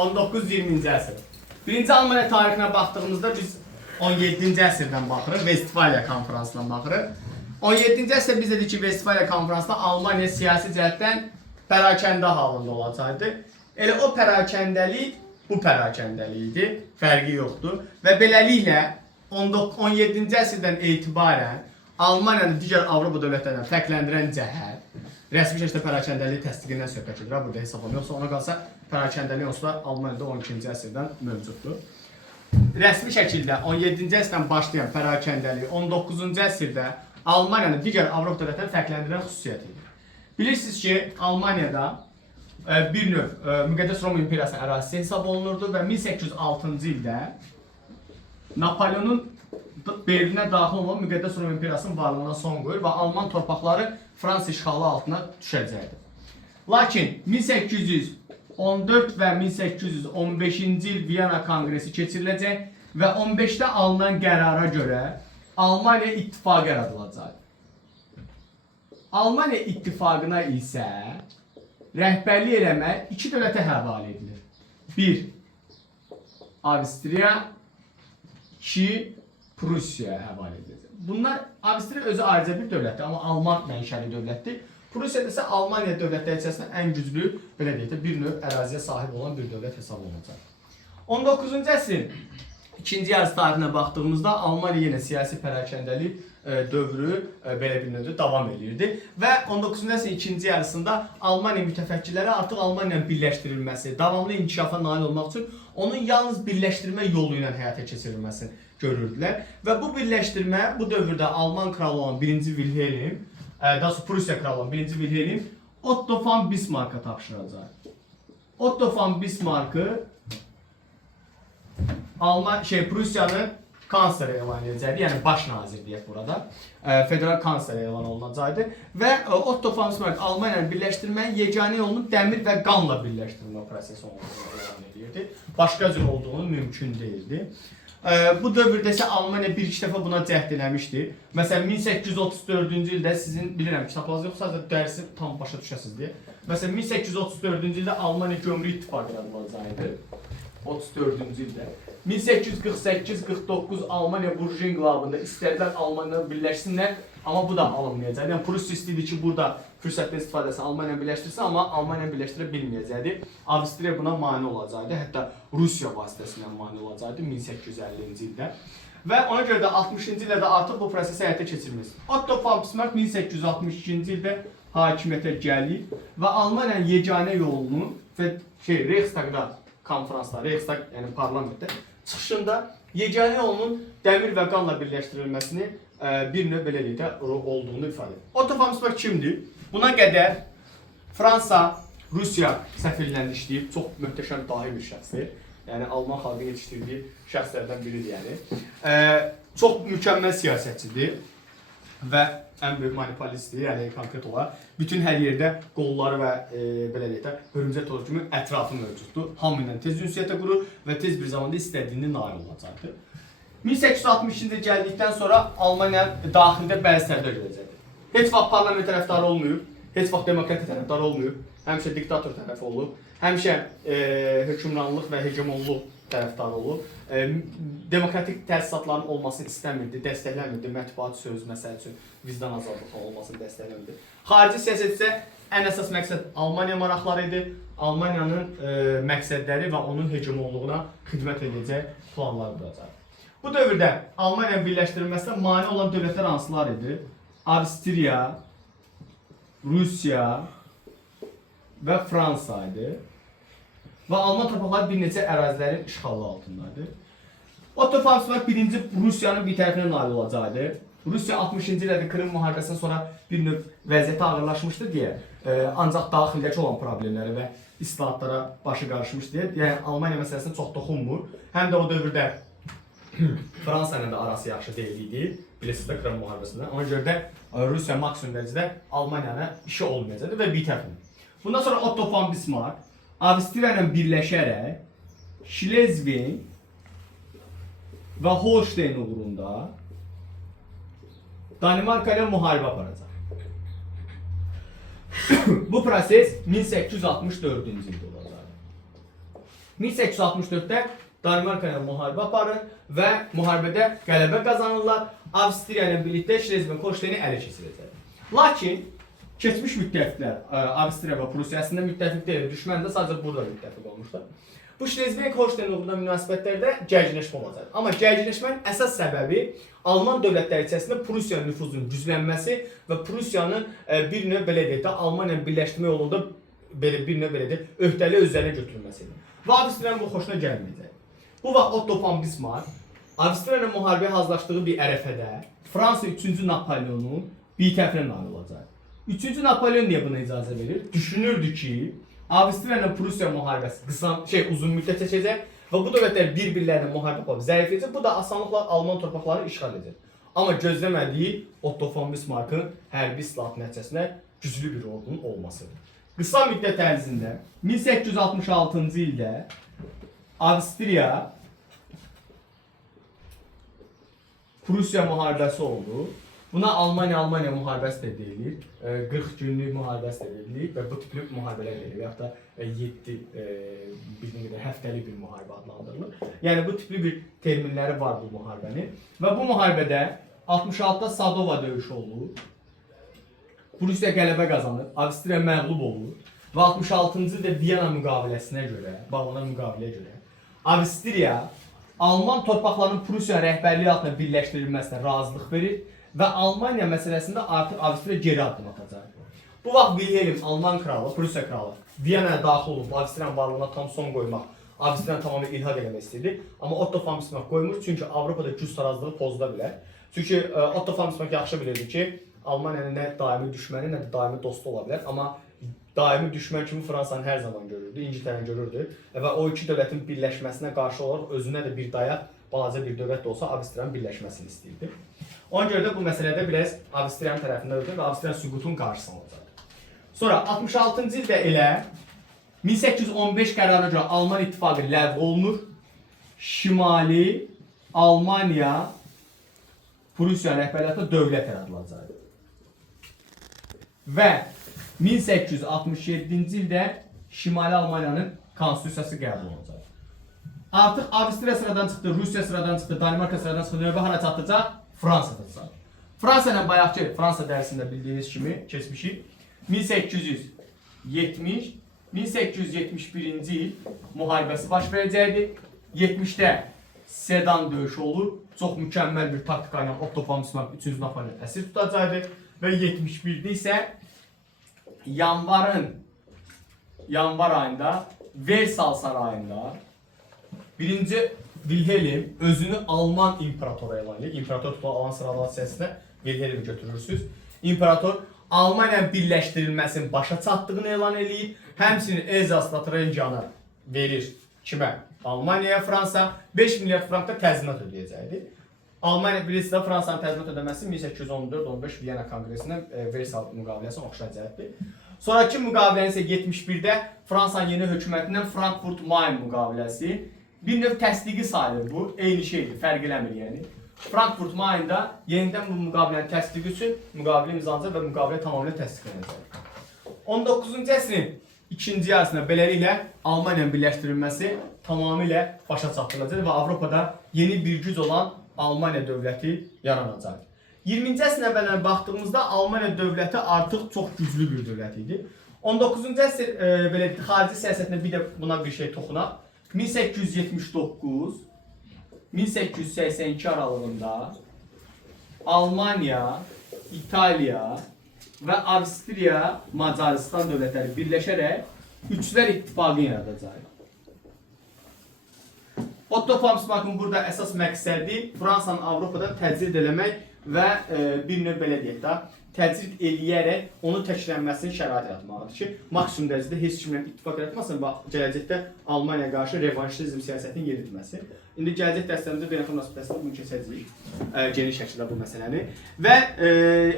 19-20-ci əsr. Birinci Almaniya tarixinə baxdığımızda biz 17-ci əsrdən baxırıq, Vestfaliya konferansından baxırıq. 17-ci əsrdə biz dedik ki, Vestfaliya konferansında Almaniya siyasi cəhətdən pərakəndə halında olacaqdı. Elə o pərakəndəlik bu pərakəndəlik idi, fərqi yoxdur. Və beləliklə 17-ci əsrdən etibarən Almaniyanı digər Avropa dövlətlərindən fərqləndirən cəhət rəsmi şəkildə pərakəndəliyi təsdiqindən söhbət edir. Burada hesablam yoxsa ona qalsa pərakəndəlik onsuz da Almaniyada 12-ci əsrdən mövcuddur. Rəsmi şəkildə 17-ci əsrdən başlayan pərakəndəlik 19-cu əsrdə Almaniyanı digər Avropa dövlətlərindən fərqləndirən xüsusiyyət edir. Bilirsiniz ki, Almaniyada bir növ Müqəddəs Roma İmperiyasının ərazisi hesab olunurdu və 1806-cı ildə Napoleonun Berlinə daxil olan Müqəddəs Roma İmperiyasının varlığına son qoyur və Alman torpaqları Fransa işğalı altına düşəcəkdir. Lakin 1814 və 1815-ci il Viyana Konqresi keçiriləcək və 15-də alınan qərara görə Almaniya İttifaqı yaradılacaq. Almaniya İttifaqına isə rəhbərlik eləmək iki dövlətə həvalə edilir. 1. Avstriya, 2. Prusiyaya həvalə ediləcək. Bunlar Avstriya özü ayrıca bir dövlətdir, amma Alman mənşəli dövlətdir. Prusiya isə Almaniya dövlətləri içərisində ən güclü, belə deyək də, bir növ əraziyə sahib olan bir dövlət hesab olunacaq. 19-cu əsrin ikinci yarısı tarixinə baxdığımızda Almaniya yenə siyasi pərakəndəlik dövrü belə bir növdə davam edirdi və 19-cu əsrin ikinci yarısında Almaniya mütəfəkkirləri artıq Almaniyanın birləşdirilməsi, davamlı inkişafa nail olmaq üçün onun yalnız birləşdirmə yolu ilə həyata keçirilməsini görürdülər və bu birləşdirmə bu dövrdə Alman kralı olan 1-ci Wilhelm, daha sonra Prusiya kralı olan 1-ci Wilhelm Otto von Bismarck'a tapşıracaq. Otto von Bismarck'ı Prusiyanın kansleri elan edəcəkdi, yəni baş nazir deyək burada, federal kansleri elan olunacaqdı və Otto von Bismarck Almaniyanı birləşdirməyin yeganə yolunu dəmir və qanla birləşdirmə prosesi olduğunu elan edirdi. Başqa cür olduğunu mümkün deyildi. Bu dövrdə isə Almaniya bir-iki dəfə buna cəhd eləmişdi. Məsələn, 1834-cü ildə sizin bilirəm kitablarınız yoxsa sadəcə dərsi tam başa düşəsiniz deyə. Məsələn, 1834-cü ildə Almaniya Gömrük İttifaqı yaradılacaqdı. 34-cü ildə. 1848-49 Almaniya Burju İnqilabında istədilər Almaniya birləşsinlər, amma bu da alınmayacaqdı. Yəni Prusiya istəyirdi ki, burada fürsətdən istifadə etsin, Almaniya birləşdirsin, amma Almaniya birləşdirə bilməyəcəkdi. Avstriya buna mane olacaqdı, hətta Rusiya vasitəsilə mane olacaqdı 1850-ci ildə. Və ona görə də 60-cı ildə artıq bu prosesi həyata keçirmişdir. Otto von Bismarck 1862-ci ildə hakimiyyətə gəlir və Almaniyanın yeganə yolunu və Reichstagda konferansda, Reichstag yəni parlamentdə çıxışında yeganə yolunun dəmir və qanla birləşdirilməsini bir növ belə deyək də olduğunu ifadə edir. Otto von Bismarck kimdir? Buna qədər Fransa, Rusiya səfirlərində işləyib, çox möhtəşəm dahi bir şəxsdir. Yəni Alman xalqı yetişdirdiyi şəxslərdən biridir yəni. Çox mükəmməl siyasətçidir və ən böyük monopolistdir, yəni konkret olaraq. Bütün hər yerdə qolları və belə deyək də hörümçək tozu kimi ətrafı mövcuddur. Hamı ilə tez ünsiyyətə qurur və tez bir zamanda istədiyini nail olacaqdır. 1860-cı ildə gəldikdən sonra Almaniya daxildə bəzi sərhədlər görəcəkdir. Heç vaxt parlament tərəfdarı olmayıb, heç vaxt demokratiya tərəfdarı olmayıb, həmişə diktator tərəfi olub, həmişə hökmranlıq və hegemonluq tərəfdarı olub. Demokratik təsisatların olmasını istəmirdi, dəstəkləmirdi, mətbuat söz, məsəl üçün vicdan azadlığı olmasını dəstəkləmirdi. Xarici siyasət isə ən əsas məqsəd Almaniya maraqları idi, Almaniyanın məqsədləri və onun hegemonluğuna xidmət edəcək planlar quracaq. Bu dövrdə Almaniyanın birləşdirilməsinə mane olan dövlətlər hansılar idi? Avstriya, Rusiya və Fransa idi. Və Alman torpaqları bir neçə ərazilərin işğalı altındadır. Otto von Bismarck birinci Rusiyanın bir tərəfinə nail olacaqdı. Rusiya 60-cı ildə Krım müharibəsindən sonra bir növ vəziyyəti ağırlaşmışdır deyə, ancaq daxildəki olan problemləri və islahatlara başı qarışmış deyə, yəni Almaniya məsələsində çox toxunmur. Həm də o dövrdə Fransa ilə də arası yaxşı deyil idi, bilirsiniz də Krım müharibəsində. Ona görə də Rusiya maksimum dərəcədə Almaniyana işi olmayacaqdı və bitərdi. Bundan sonra Otto von Bismarck Avstriya ilə birləşərək Schleswig və Holstein uğrunda Danimarka ilə müharibə aparacaq. Bu proses 1864-cü ildə olacaq. 1864-də Danimarka ilə müharibə aparır və müharibədə qələbə qazanırlar. Avstriya ilə birlikdə Şlezvig-Holşteyni ələ keçirəcək. Lakin keçmiş müttəfiqlər Avstriya və Prussiya əslində müttəfiq deyil, düşmən də sadəcə burada müttəfiq olmuşlar. Bu Şlezvig-Holşteyn uğrunda münasibətlərdə gərginləşmə olacaq. Amma gərginləşmənin əsas səbəbi Alman dövlətləri içərisində Prussiyanın nüfuzunun güclənməsi və Prussiyanın bir növ belə deyək də Almaniya ilə birləşdirmə yolunda bir növ belə deyək, öhdəliyi özlərinə götürülməsidir. Və Avstriyanın bu xoşuna gəlməyəcək. Bu vaxt Otto von Bismarck Avstriya ilə müharibəyə hazırlaşdığı bir ərəfədə Fransa 3-cü Napoleonun bitəfinə nail olacaq. 3-cü Napoleon niyə buna icazə verir? Düşünürdü ki, Avstriya ilə Prussiya müharibəsi uzun müddət çəkəcək və bu dövlətlər bir-birlərinə müharibə yapıb zəifləyəcək. Bu da asanlıqla Alman torpaqlarını işğal edəcək. Amma gözləmədiyi Otto von Bismarck'ın hərbi islahat nəticəsində güclü bir ordunun olmasıdır. Qısa müddət ərzində 1866-cı ildə Avstriya Prussiya müharibəsi oldu. Buna Almaniya müharibəsi də deyilir. 40 günlük müharibəsi də deyilir və bu tipli müharibələr deyilir. Yaxud da 7 həftəlik bir müharibə adlandırılır. Yəni bu tipli bir terminləri var bu müharibənin. Və bu müharibədə 66-da Sadova döyüşü olur. Prussiya qələbə qazanır, Avstriya məğlub olur. Və 66-cı ildə Viyana müqaviləsinə görə, bağlanan müqaviləyə görə Avstriya Alman torpaqlarının Prussiya rəhbərliyi altında birləşdirilməsinə razılıq verir və Almaniya məsələsində artıq Avstriya geri addım atacaq. Bu vaxt Wilhelm Alman kralı, Prussiya kralı Viyanaya daxil olub Avstriyanın varlığına tam son qoymaq, Avstriyanı tamamilə ilhaq eləmək istəyirdi. Amma Otto von Bismarck qoymur, çünki Avropada güc tarazlığı pozula bilər. Çünki Otto von Bismarck yaxşı bilirdi ki, Almaniyanın nə daimi düşməni, nə də daimi dostu ola bilər. Amma daimi düşmən kimi Fransanı hər zaman görürdü, İngiltərəni görürdü və o iki dövlətin birləşməsinə qarşı olaraq özünə də bir dayaq, balaca bir dövlət də olsa Avstriyanın birləşməsini istəyirdi. Ona görə də bu məsələdə biraz Avstriyanın tərəfində öldü və Avstriyanın süqutun qarşısına olacaq. Sonra 66-cı ildə elə 1815 qərarına görə Alman İttifaqı ləğv olunur. Şimali Almaniya Prussiya rəhbərliyi dövlət yaradılacaq. Və 1867-ci ildə Şimali Almaniyanın konstitusiyası qəbul olunacaq. Artıq Avstriya sıradan çıxdı, Rusiya sıradan çıxdı, Danimarka sıradan çıxdı, növbə hara çatacaq? Fransada çatacaq. Fransa ilə bayaqki Fransa dərsində bildiyiniz kimi keçmişik. 1871-ci il müharibəsi baş verəcəkdi. 70-də Sedan döyüşü olur. Çox mükəmməl bir taktika ilə Otto von Bismarck 3-cü Napoleon əsir tutacaqdı və 71-də isə yanvar ayında Versal sarayında 1-ci Wilhelm özünü Alman imperatoru elan edir. İmperator tutulan Alman sıralaması içərisində Wilhelm'i götürürsünüz. İmperator Almaniyanın birləşdirilməsinin başa çatdığını elan edir. Həmçinin Elzasla Trencanı verir kimə? Almaniyaya, Fransa 5 milyard frankda təzminat ödəyəcəkdir. Almaniya bilirsiniz, Fransanın təzminat ödəməsi 1814-15 Viyana konqresindən Versal müqaviləsinə oxşayacaqdır. Sonraki müqavilənin isə 71-də Fransanın yeni hökumətindən Frankfurt-Main müqaviləsi bir növ təsdiqi sayılır bu, eyni şeydir, fərq eləmir yəni. Frankfurt-Main'da yenidən bu müqavilənin təsdiqi üçün müqavilə imzalanacaq və müqavilə tamamilə təsdiqlənəcək. 19-cu əsrin ikinci yarısında beləliklə Almaniyanın birləşdirilməsi tamamilə başa çatdırılacaq və Avropada yeni bir güc olan Almaniya dövləti yaranacaq. 20-ci əsrin əvvəllərinə baxdığımızda Almaniya dövləti artıq çox güclü bir dövlət idi. 19-cu əsr belə xarici siyasətində bir də buna bir şey toxunaq. 1879-1882 aralığında Almaniya, İtaliya və Avstriya, Macaristan dövlətləri birləşərək Üçlər İttifaqını yaradacaq. Otto von Bismarck'ın burada əsas məqsədi Fransanın Avropada təcrid eləmək və bir növ belə deyək də, təcrid eləyərək onu təkrarlanmasının şərait yaratmalıdır ki, maksimum dərəcədə heç kimlə ittifaq yaratmasın və gələcəkdə Almaniyaya qarşı revanşizm siyasətinin yeritməsi. İndi gələcək dərslərimizdə beynəlxalq münasibətlərində bunu keçəcəyik geniş şəkildə bu məsələni. Və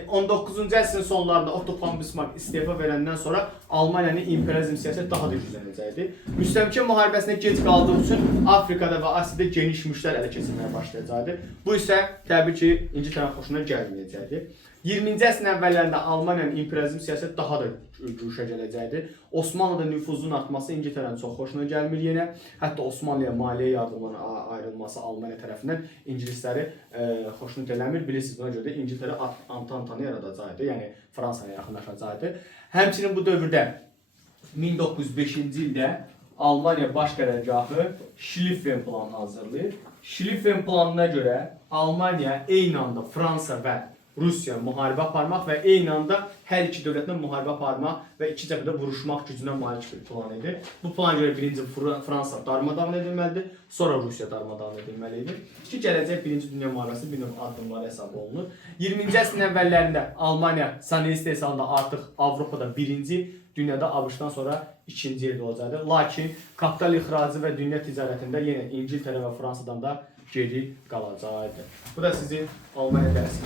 19-cu əsrin sonlarında Otto von Bismarck istefa verəndən sonra Almaniyanın imperializm siyasəti daha da güclənəcəkdir. Müstəmləkə müharibəsinə gec qaldığı üçün Afrikada və Asiyada geniş mülklər ələ keçirməyə başlayacaqdır. Bu isə təbii ki, İngiltərənin xoşuna gəlməyəcəkdir. 20-ci əsrin əvvəllərində Almaniyanın imperializm siyasəti daha da güşə gələcəkdi. Osmanlıda nüfuzun artması İngiltərənin çox xoşuna gəlmir yenə. Hətta Osmanlıya maliyyə yardımlarının ayrılması Almaniya tərəfindən ingilisləri xoşuna gəlmir. Bilirsiniz, buna görə də İngiltərə Antantanı yaradacaqdı, yəni Fransaya yaxınlaşacaqdı. Həmçinin bu dövrdə 1905-ci ildə Almaniya baş qərargahı Schlieffen planı hazırlayır. Schlieffen planına görə Almaniya eyni anda Fransa və Rusiya müharibə aparmaq və eyni anda hər iki dövlətlə müharibə aparmaq və iki cəbhədə vuruşmaq gücünə malik bir plan idi. Bu plana görə birinci Fransa darmadağın edilməlidir, sonra Rusiya darmadağın edilməlidir. Ki gələcək Birinci Dünya müharibəsi bir növ addımları hesab olunur. 20-ci əsrin əvvəllərində Almaniya sanayi istehsalında artıq Avropada birinci, dünyada ABŞ-dan sonra ikinci yerdə olacaqdır. Lakin kapital ixracı və dünya ticarətində yenə İngiltərə və Fransadan da geri qalacaqdır. Bu da sizin Almaniya dərsiniz.